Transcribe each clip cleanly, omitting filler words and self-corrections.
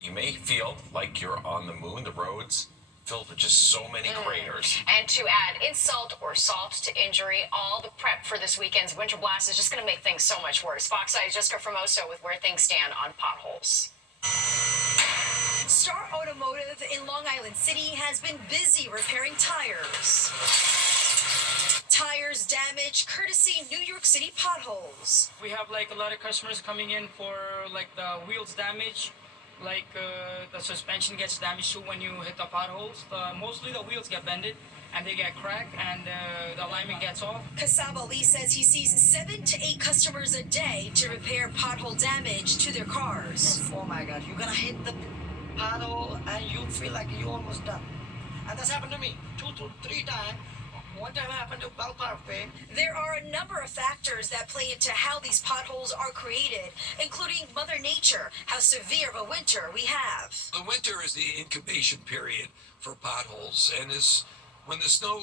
You may feel like you're on the moon. The roads filled with just so many craters. And to add insult or salt to injury, all the prep for this weekend's winter blast is just going to make things so much worse. Fox 5's Jessica Formoso with where things stand on potholes. Star Automotive in Long Island City has been busy repairing tires. Tires damaged courtesy New York City potholes. We have like a lot of customers coming in for like the wheels damage, like the suspension gets damaged too when you hit the potholes. Mostly the wheels get bended and they get cracked and the alignment gets off. Kasab Ali says he sees 7 to 8 customers a day to repair pothole damage to their cars. Oh my God, you're gonna hit the pothole and you feel like you're almost done. And that's happened to me 2 to 3 times. One time happened to Bell Parkway. There are a number of factors that play into how these potholes are created, including Mother Nature, how severe of a winter we have. The winter is the incubation period for potholes, and when the snow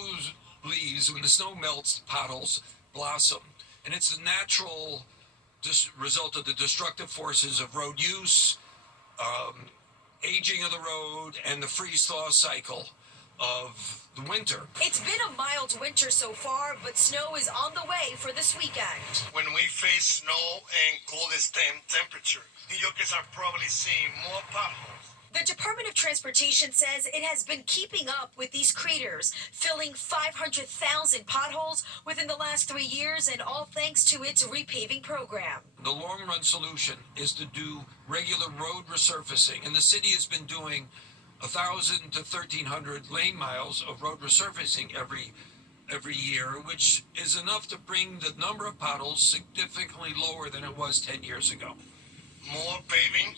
leaves, when the snow melts, the potholes blossom. And it's a natural result of the destructive forces of road use, aging of the road, and the freeze-thaw cycle of the winter. It's been a mild winter so far, but snow is on the way for this weekend. When we face snow and coldest temperature, New Yorkers are probably seeing more potholes. The Department of Transportation says it has been keeping up with these craters, filling 500,000 potholes within the last 3 years, and all thanks to its repaving program. The long-run solution is to do regular road resurfacing, and the city has been doing 1,000 to 1,300 lane miles of road resurfacing every year, which is enough to bring the number of potholes significantly lower than it was 10 years ago. More paving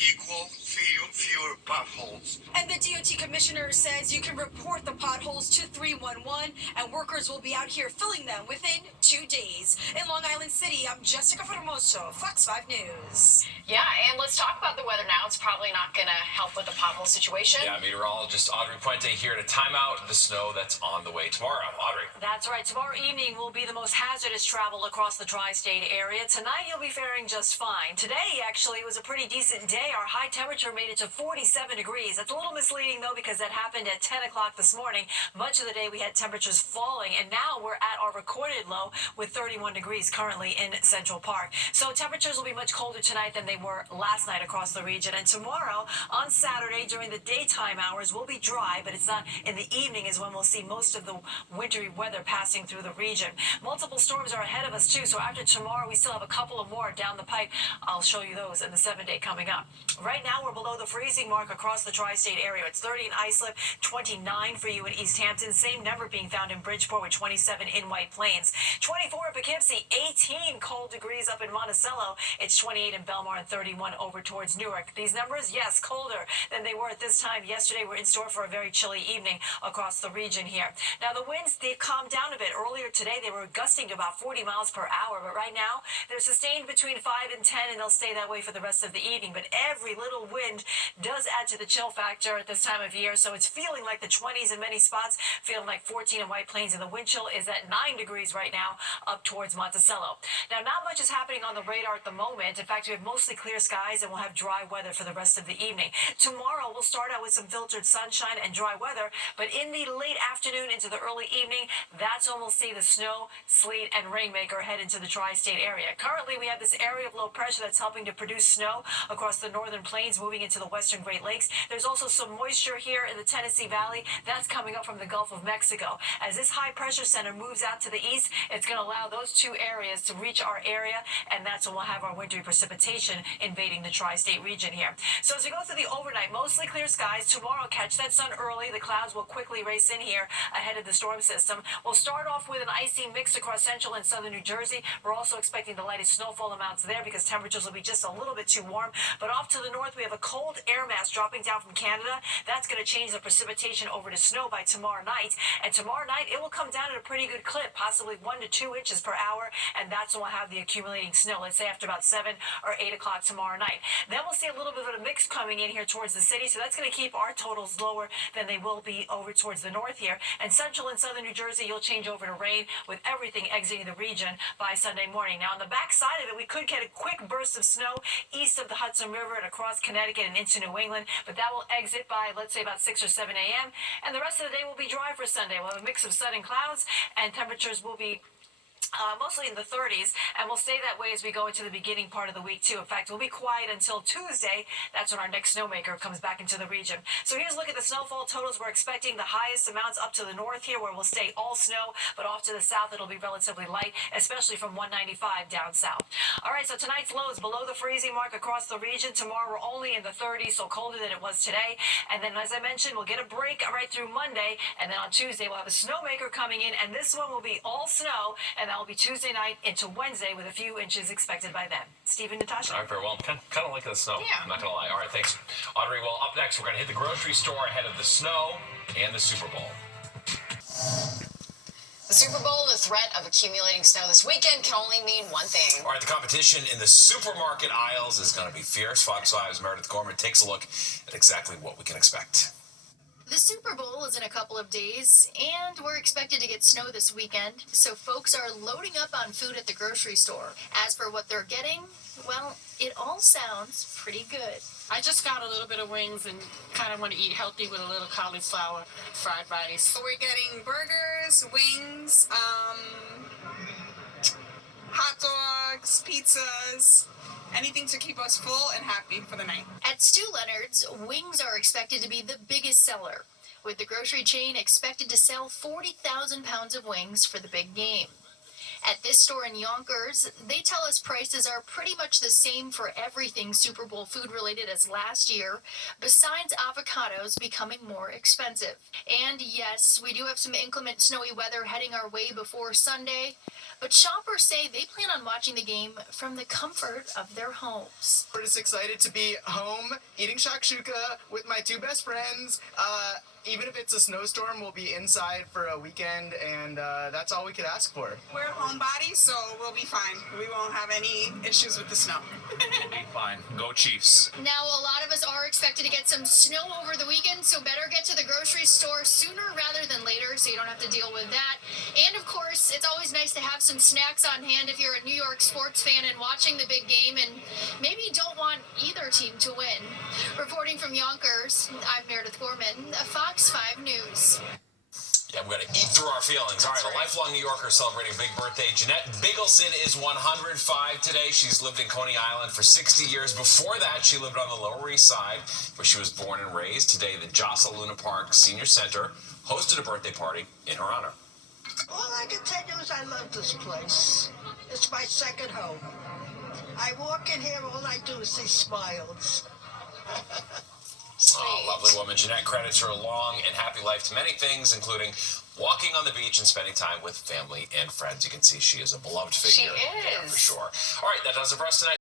equal fewer potholes. And the DOT commissioner says you can report the potholes to 311, and workers will be out here filling them within 2 days. In Long Island City, I'm Jessica Formoso, Fox 5 News. Yeah, and let's talk about the weather now. It's probably not going to help with the pothole situation. Yeah, meteorologist Audrey Puente here to time out the snow that's on the way tomorrow. Audrey. That's right. Tomorrow evening will be the most hazardous travel across the tri-state area. Tonight, you'll be faring just fine. Today, actually, it was a pretty decent day. Our high temperature made it to 47 degrees. That's a little misleading, though, because that happened at 10 o'clock this morning. Much of the day, we had temperatures falling, and now we're at our recorded low with 31 degrees currently in Central Park. So temperatures will be much colder tonight than they were last night across the region. And tomorrow, on Saturday, during the daytime hours, will be dry, but it's not in the evening is when we'll see most of the wintry weather passing through the region. Multiple storms are ahead of us, too. So after tomorrow, we still have a couple of more down the pipe. I'll show you those in the 7-day coming up. Right now, we're below the freezing mark across the tri-state area. It's 30 in Islip, 29 for you in East Hampton. Same number being found in Bridgeport with 27 in White Plains. 24 in Poughkeepsie, 18 cold degrees up in Monticello. It's 28 in Belmar and 31 over towards Newark. These numbers, yes, colder than they were at this time yesterday. We're in store for a very chilly evening across the region here. Now, the winds, they've calmed down a bit. Earlier today, they were gusting to about 40 miles per hour, but right now, they're sustained between 5 and 10, and they'll stay that way for the rest of the evening. But every little wind does add to the chill factor at this time of year, so it's feeling like the 20s in many spots, feeling like 14 in White Plains, and the wind chill is at 9 degrees right now up towards Monticello. Now, not much is happening on the radar at the moment. In fact, we have mostly clear skies, and we'll have dry weather for the rest of the evening. Tomorrow, we'll start out with some filtered sunshine and dry weather, but in the late afternoon into the early evening, that's when we'll see the snow, sleet, and rainmaker head into the tri-state area. Currently, we have this area of low pressure that's helping to produce snow across the northern plains, moving into the western Great Lakes. There's also some moisture here in the Tennessee Valley. That's coming up from the Gulf of Mexico. As this high pressure center moves out to the east, it's going to allow those two areas to reach our area, and that's when we'll have our wintry precipitation invading the tri-state region here. So as we go through the overnight, mostly clear skies. Tomorrow, catch that sun early. The clouds will quickly race in here ahead of the storm system. We'll start off with an icy mix across central and southern New Jersey. We're also expecting the lightest snowfall amounts there because temperatures will be just a little bit too warm. But off to the north, we have a cold air mass dropping down from Canada. That's going to change the precipitation over to snow by tomorrow night. And tomorrow night, it will come down at a pretty good clip, possibly 1 to 2 inches per hour. And that's when we'll have the accumulating snow, let's say after about 7 or 8 o'clock tomorrow night. Then we'll see a little bit of a mix coming in here towards the city. So that's going to keep our totals lower than they will be over towards the north here. And central and southern New Jersey, you'll change over to rain with everything exiting the region by Sunday morning. Now, on the back side of it, we could get a quick burst of snow east of the Hudson River and across Connecticut and into New New England, but that will exit by, let's say, about 6 or 7 a.m. And the rest of the day will be dry for Sunday. We'll have a mix of sun and clouds, and temperatures will be mostly in the 30s, and we'll stay that way as we go into the beginning part of the week too. In fact, we'll be quiet until Tuesday. That's when our next snowmaker comes back into the region. So here's a look at the snowfall totals. We're expecting the highest amounts up to the north here, where we'll stay all snow, but off to the south it'll be relatively light, especially from 195 down south. All right, so tonight's low is below the freezing mark across the region. Tomorrow we're only in the 30s, so colder than it was today. And then, as I mentioned, we'll get a break right through Monday, and then on Tuesday we'll have a snowmaker coming in, and this one will be all snow, and that will be Tuesday night into Wednesday with a few inches expected by then. Stephen, Natasha. All right, very well. Kind of like the snow. Yeah. I'm not going to lie. All right, thanks, Audrey. Well, up next, we're going to hit the grocery store ahead of the snow and the Super Bowl. The Super Bowl, the threat of accumulating snow this weekend can only mean one thing. All right, the competition in the supermarket aisles is going to be fierce. Fox 5's Meredith Gorman takes a look at exactly what we can expect. The Super Bowl is in a couple of days, and we're expected to get snow this weekend, so folks are loading up on food at the grocery store. As for what they're getting, well, it all sounds pretty good. I just got a little bit of wings and kind of want to eat healthy with a little cauliflower fried rice. We're getting burgers, wings, hot dogs, pizzas, anything to keep us full and happy for the night. At Stu Leonard's, wings are expected to be the biggest seller, with the grocery chain expected to sell 40,000 pounds of wings for the big game. At this store in Yonkers, they tell us prices are pretty much the same for everything Super Bowl food related as last year, besides avocados becoming more expensive. And yes, we do have some inclement snowy weather heading our way before Sunday, but shoppers say they plan on watching the game from the comfort of their homes. We're just excited to be home, eating shakshuka with my two best friends. Even if it's a snowstorm, we'll be inside for a weekend, and that's all we could ask for. We're homebodies, so we'll be fine. We won't have any issues with the snow. Fine. Go Chiefs. Now, a lot of us are expected to get some snow over the weekend, so better get to the grocery store sooner rather than later so you don't have to deal with that. And of course, it's always nice to have some snacks on hand if you're a New York sports fan and watching the big game and maybe you don't want either team to win. Reporting from Yonkers, I'm Meredith Gorman, Fox 5 News. Yeah, we've got to eat through our feelings. All right, a lifelong New Yorker celebrating a big birthday. Jeanette Bigelson is 105 today. She's lived in Coney Island for 60 years. Before that, she lived on the Lower East Side, where she was born and raised. Today, the Jocelyn Luna Park Senior Center hosted a birthday party in her honor. All I can tell you is I love this place. It's my second home. I walk in here, all I do is see smiles. Oh, lovely woman. Jeanette credits her long and happy life to many things, including walking on the beach and spending time with family and friends. You can see she is a beloved figure. She is. Yeah, for sure. All right, that does it for us tonight.